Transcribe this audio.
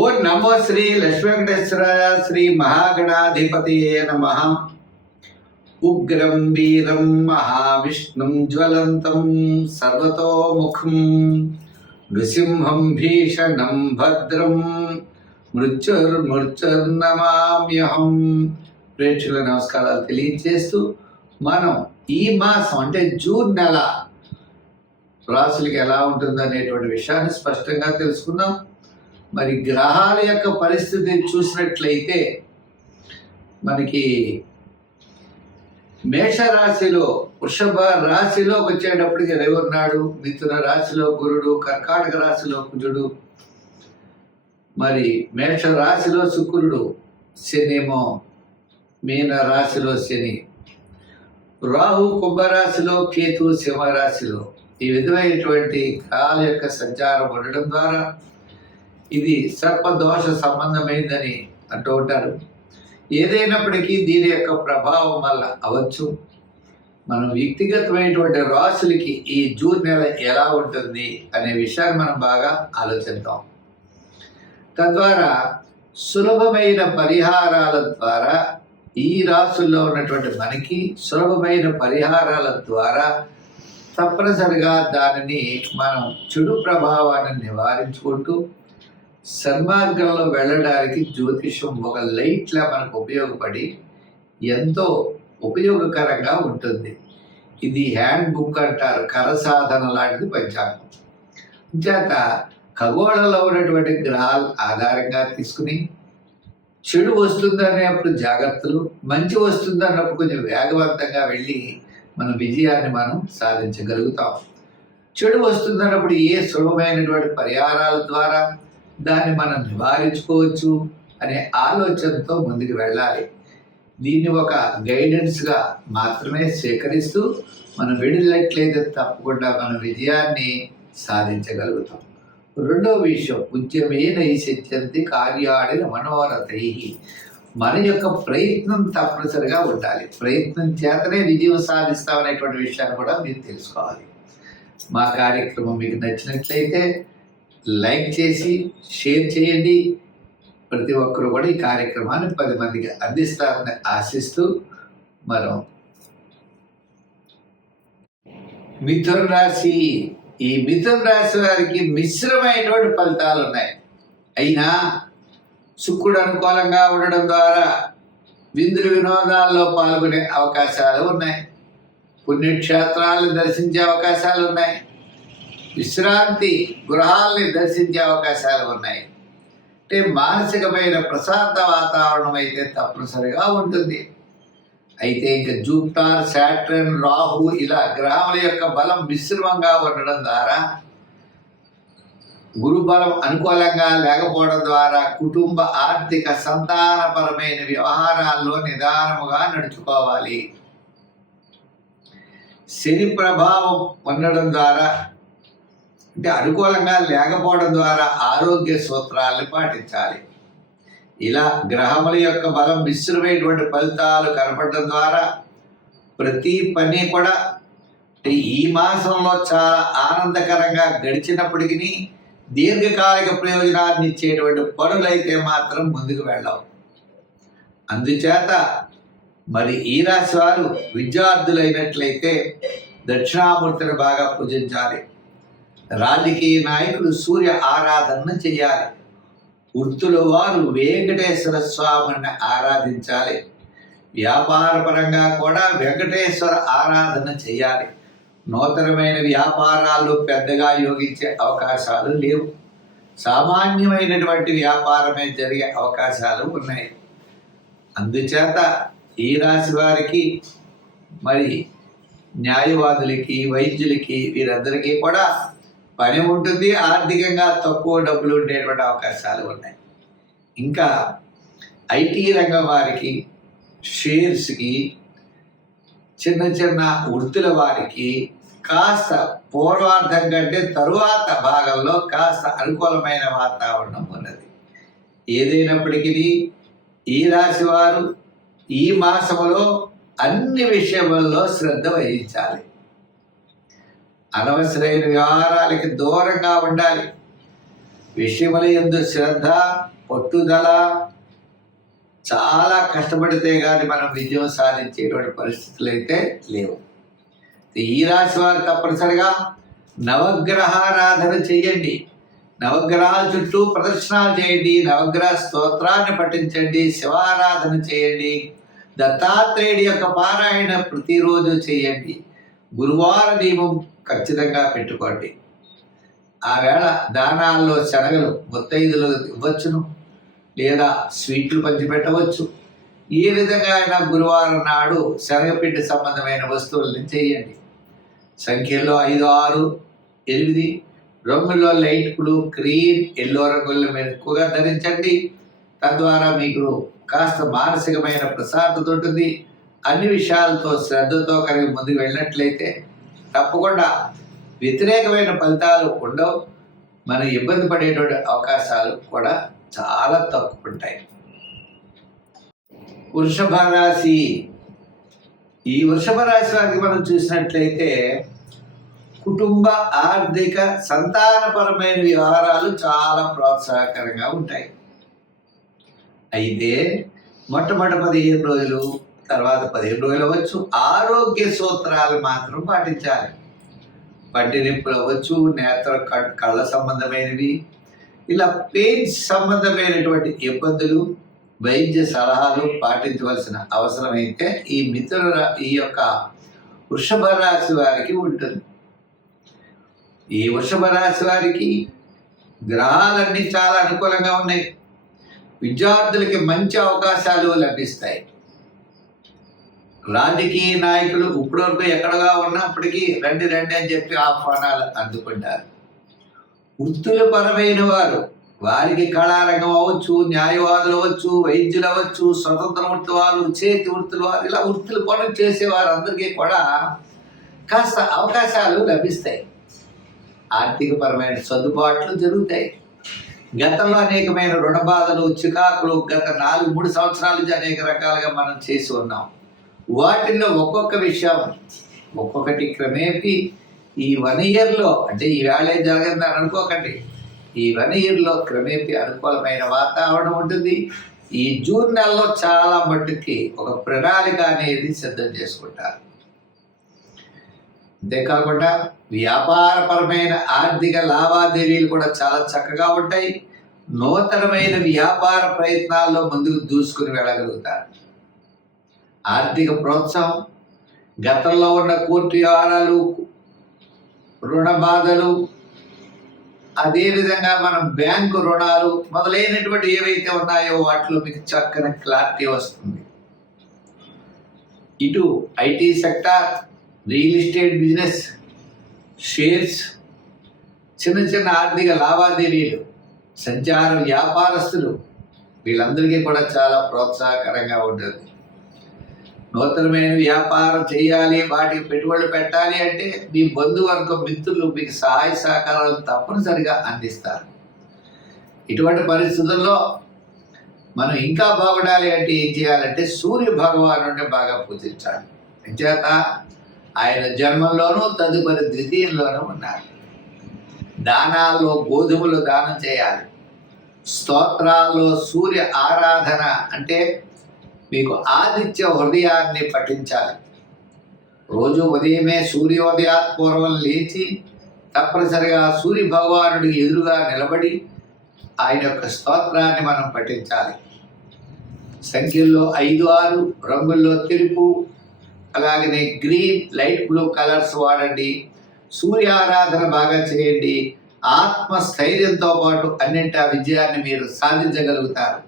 ఓం నమో శ్రీ లక్ష్మీ వెంకటేశ్వర శ్రీ మహాగణాధిపతియే నమః. ఉగ్రం వీరం మహావిష్ణుం జ్వలంతం సర్వతోముఖం నృసింహం భీషణం భద్రం మృత్యుర్నమామ్యహం. ప్రేక్షకుల నమస్కారాలు తెలియజేస్తూ మనం ఈ మాసం అంటే జూన్ నెల రాశులకి ఎలా ఉంటుందనేటువంటి విషయాన్ని స్పష్టంగా తెలుసుకుందాం. మరి గ్రహాల యొక్క పరిస్థితి చూసినట్లయితే మనకి మేషరాశిలో వృషభ రాశిలోకి వచ్చేటప్పటికి రవి ఉన్నాడు, మిథున రాశిలో గురుడు, కర్కాటక రాశిలో కుజుడు, మరి మేష రాశిలో శుక్రుడు, శనేమో మీన రాశిలో శని, రాహు కుంభరాశిలో కేతు సింహరాశిలో. ఈ విధమైనటువంటి గ్రహాల యొక్క సంచారం ఉండడం ద్వారా ఇది సర్పదోష సంబంధమైందని అంటూ ఉంటారు. ఏదైనప్పటికీ దీని యొక్క ప్రభావం వల్ల అవచ్చు మనం వ్యక్తిగతమైనటువంటి రాశులకి ఈ జూన్ నెల ఎలా ఉంటుంది అనే విషయాన్ని మనం బాగా ఆలోచిద్దాం. తద్వారా సులభమైన పరిహారాల ద్వారా ఈ రాశుల్లో ఉన్నటువంటి మనకి సులభమైన పరిహారాల ద్వారా తప్పనిసరిగా దానిని మనం చెడు ప్రభావాన్ని నివారించుకుంటూ సన్మార్గంలో వెళ్ళడానికి జ్యోతిషం ఒక లైట్లా మనకు ఉపయోగపడి ఎంతో ఉపయోగకరంగా ఉంటుంది. ఇది హ్యాండ్ బుక్ అంటారు, కరసాధన లాంటిది పంచాంగం. చేత ఖగోళంలో ఉన్నటువంటి గ్రహాల ఆధారంగా తీసుకుని చెడు వస్తుందనేప్పుడు జాగ్రత్తలు, మంచి వస్తుందన్నప్పుడు కొంచెం వేగవంతంగా వెళ్ళి మన విజయాన్ని మనం సాధించగలుగుతాం. చెడు వస్తుందన్నప్పుడు ఏ సులభమైనటువంటి పరిహారాల ద్వారా దాన్ని మనం నివారించుకోవచ్చు అనే ఆలోచనతో ముందుకు వెళ్ళాలి. దీన్ని ఒక గైడెన్స్గా మాత్రమే స్వీకరిస్తూ మనం వెళ్ళినట్లయితే తప్పకుండా మన విజయాన్ని సాధించగలుగుతాం. రెండో విషయం, ఉద్యమే నైసిత్యంతి కార్యాణి మనోరథై. మన యొక్క ప్రయత్నం తప్పనిసరిగా ఉండాలి. ప్రయత్నం చేతనే విజయం సాధిస్తామనేటువంటి విషయాన్ని కూడా మీరు తెలుసుకోవాలి. మా కార్యక్రమం మీకు నచ్చినట్లయితే లైక్ చేసి షేర్ చేయండి. ప్రతి ఒక్కరు కూడా ఈ కార్యక్రమాన్ని 10 మందికి అందిస్తారని ఆశిస్తూ మనం మిథున రాశి, ఈ మిథున రాశి వారికి మిశ్రమైనటువంటి ఫలితాలు ఉన్నాయి. అయినా శుక్రుడు అనుకూలంగా ఉండడం ద్వారా విందులు వినోదాల్లో పాల్గొనే అవకాశాలు ఉన్నాయి. పుణ్యక్షేత్రాలను దర్శించే అవకాశాలు ఉన్నాయి. విశ్రాంతి గృహాల్ని దర్శించే అవకాశాలు ఉన్నాయి. అంటే మానసికమైన ప్రశాంత వాతావరణం అయితే తప్పనిసరిగా ఉంటుంది. అయితే ఇంకా జూపిటర్, సాటర్న్, రాహు ఇలా గ్రహముల యొక్క బలం మిశ్రమంగా ఉండడం ద్వారా, గురు బలం అనుకూలంగా లేకపోవడం ద్వారా కుటుంబ ఆర్థిక సంతానపరమైన వ్యవహారాల్లో నిదానముగా నడుచుకోవాలి. శని ప్రభావం ఉండడం ద్వారా అంటే అనుకూలంగా లేకపోవడం ద్వారా ఆరోగ్య సూత్రాలను పాటించాలి. ఇలా గ్రహముల యొక్క బలం మిశ్రమైనటువంటి ఫలితాలు కనపడడం ద్వారా ప్రతి పని కూడా ఈ మాసంలో చాలా ఆనందకరంగా గడిచినప్పటికీ దీర్ఘకాలిక ప్రయోజనాన్ని ఇచ్చేటువంటి పనులైతే మాత్రం ముందుకు వెళ్ళవు. అందుచేత మరి ఈ రాశి వారు విద్యార్థులైనట్లయితే దక్షిణామూర్తిని బాగా పూజించాలి. రాజకీయ నాయకులు సూర్య ఆరాధన చేయాలి. వృత్తుల వారు వెంకటేశ్వర స్వామిని ఆరాధించాలి. వ్యాపార పరంగా కూడా వెంకటేశ్వర ఆరాధన చేయాలి. నూతనమైన వ్యాపారాల్లో పెద్దగా యోగించే అవకాశాలు లేవు. సామాన్యమైనటువంటి వ్యాపారమే జరిగే అవకాశాలు ఉన్నాయి. అందుచేత ఈ రాశి వారికి మరి న్యాయవాదులకి, వైద్యులకి వీరందరికీ కూడా పని ఉంటుంది. ఆర్థికంగా తక్కువ డబ్బులు ఉండేటువంటి అవకాశాలు ఉన్నాయి. ఇంకా ఐటీ రంగం వారికి, షేర్స్కి, చిన్న చిన్న వృత్తుల వారికి కాస్త పూర్వార్థం కంటే తరువాత భాగంలో కాస్త అనుకూలమైన వాతావరణం ఉన్నది. ఏదైనప్పటికీ ఈ రాశి వారు ఈ మాసంలో అన్ని విషయాల్లో శ్రద్ధ వహించాలి. అనవసరమైన వ్యవహారాలకి దూరంగా ఉండాలి. విషయముల యందు శ్రద్ధ, పట్టుదల, చాలా కష్టపడితే కానీ మనం విజయం సాధించేటువంటి పరిస్థితులు అయితే లేవు. ఈ రాశి వారు తప్పనిసరిగా నవగ్రహారాధన చేయండి. నవగ్రహాల చుట్టూ ప్రదర్శనలు చేయండి. నవగ్రహ స్తోత్రాన్ని పఠించండి. శివారాధన చేయండి. దత్తాత్రేయుడి యొక్క పారాయణ ప్రతిరోజు చేయండి. గురువార నియమం ఖచ్చితంగా పెట్టుకోండి. ఆ వేళ దానాల్లో శనగలు ముత్తైదులు ఇవ్వచ్చును, లేదా స్వీట్లు పంచిపెట్టవచ్చు. ఏ విధంగా అయినా గురువారం నాడు శనగపిండి సంబంధమైన వస్తువులను చేయండి. సంఖ్యల్లో 5, 6, 8 రంగుల్లో లైట్ బ్లూ, గ్రీన్, ఎల్లో రంగుల్లో మీరు ఎక్కువగా ధరించండి. తద్వారా మీకు కాస్త మానసికమైన ప్రశాంతత ఉంటుంది. అన్ని విషయాలతో శ్రద్ధతో కలిగి ముందుకు వెళ్ళినట్లయితే తప్పకుండా వ్యతిరేకమైన ఫలితాలు ఉండవు. మనం ఇబ్బంది పడేటువంటి అవకాశాలు కూడా చాలా తక్కువ ఉంటాయి. వృషభ రాశి. ఈ వృషభ రాశి వారికి మనం చూసినట్లయితే కుటుంబ, ఆర్థిక, సంతానపరమైన వ్యవహారాలు చాలా ప్రోత్సాహకరంగా ఉంటాయి. అయితే మొట్టమొదటి 15 రోజులు, తర్వాత 15 రోజులు అవ్వచ్చు, ఆరోగ్య సూత్రాలు మాత్రం పాటించాలి. పంటి నొప్పులు అవ్వచ్చు, నేత్ర కళ్ళ సంబంధమైనవి, ఇలా పెయిన్స్ సంబంధమైనటువంటి ఇబ్బందులు, వైద్య సలహాలు పాటించవలసిన అవసరమైతే ఈ యొక్క వృషభ రాశి వారికి ఉంటుంది. ఈ వృషభ రాశి వారికి గ్రహాలన్నీ చాలా అనుకూలంగా ఉన్నాయి. విద్యార్థులకి మంచి అవకాశాలు లభిస్తాయి. రాజకీయ నాయకులు ఇప్పటివరకు ఎక్కడగా ఉన్నప్పటికీ రండి రండి అని చెప్పి ఆహ్వానాలు అందుకుంటారు. వృత్తుల పరమైన వారు, వారికి కళారంగం అవ్వచ్చు, న్యాయవాదులు అవ్వచ్చు, వైద్యులు అవ్వచ్చు, స్వతంత్ర వృత్తి వారు, చేతి వృత్తుల వారు, ఇలా వృత్తుల పనులు చేసే వారందరికీ కూడా కాస్త అవకాశాలు లభిస్తాయి. ఆర్థిక పరమైన సర్దుబాట్లు జరుగుతాయి. గతంలో అనేకమైన రుణ బాధలు, చికాకులు గత 4-3 సంవత్సరాల నుంచి అనేక రకాలుగా మనం చేసి ఉన్నాం. వాటిల్లో ఒక్కొక్క విషయం ఒక్కొక్కటి క్రమేపీ ఈ 1 ఇయర్లో, అంటే ఈ వేళే జరగదని అనుకోకండి, ఈ 1 ఇయర్లో క్రమేపీ అనుకూలమైన వాతావరణం ఉంటుంది. ఈ జూన్ నెలలో చాలా మట్టుకి ఒక ప్రణాళిక అనేది సిద్ధం చేసుకుంటారు. అంతేకాకుండా వ్యాపారపరమైన ఆర్థిక లావాదేవీలు కూడా చాలా చక్కగా ఉంటాయి. నూతనమైన వ్యాపార ప్రయత్నాల్లో ముందుకు దూసుకుని వెళ్ళగలుగుతారు. ఆర్థిక ప్రోత్సాహం, గతంలో ఉన్న కోర్టు వ్యవహారాలు, రుణ బాధలు, అదేవిధంగా మనం బ్యాంకు రుణాలు మొదలైనటువంటి ఏవైతే ఉన్నాయో వాటిలో మీకు చక్కని క్లారిటీ వస్తుంది. ఇటు IT sector, real estate business, shares, చిన్న ఆర్థిక లావాదేవీలు, సంచార వ్యాపారస్తులు, వీళ్ళందరికీ కూడా చాలా ప్రోత్సాహకరంగా ఉంటుంది. నూతనమైన వ్యాపారం చేయాలి, వాటికి పెట్టుబడులు పెట్టాలి అంటే మీ బంధువర్గ మిత్రులు మీకు సహాయ సహకారాలు తప్పనిసరిగా అందిస్తారు. ఇటువంటి పరిస్థితుల్లో మనం ఇంకా బాగుండాలి అంటే ఏం చేయాలంటే సూర్య భగవానుడిని బాగా పూజించాలి. అంచేత ఆయన జన్మంలోనూ తదుపరి ద్వితీయంలోనూ ఉన్నారు. దానాల్లో గోధుమలు దానం చేయాలి. స్తోత్రాల్లో సూర్య ఆరాధన అంటే మీకు ఆదిత్య హృదయాన్ని పఠించాలి. రోజు ఉదయమే సూర్యోదయాత్పూర్వం లేచి తప్పనిసరిగా సూర్య భగవానుడికి ఎదురుగా నిలబడి ఆయన యొక్క స్తోత్రాన్ని మనం పఠించాలి. సంఖ్యల్లో 5, 6 రంగుల్లో తెలుపు, అలాగనే గ్రీన్, లైట్ బ్లూ కలర్స్ వాడండి. సూర్య ఆరాధన బాగా చేయండి. ఆత్మస్థైర్యంతో పాటు అన్నింటి విజయాన్ని మీరు సాధించగలుగుతారు.